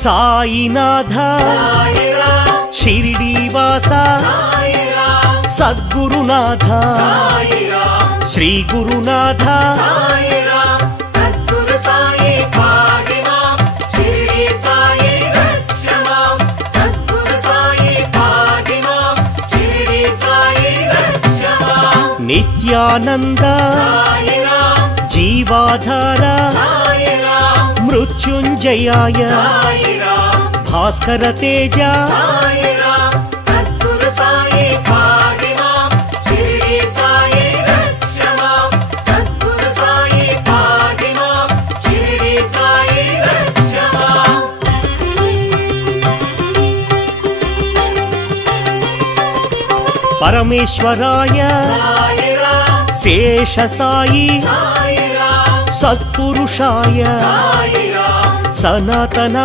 సాయినాథ షిరిడీవాస సద్గురునాథ శ్రీ గురునాథ నిత్యానంద జీవాధార మృత్యుంజయాయ భాస్కర తేజ పరమేశ్వరాయ శేషసాయి సత్పురుషాయ సనాతన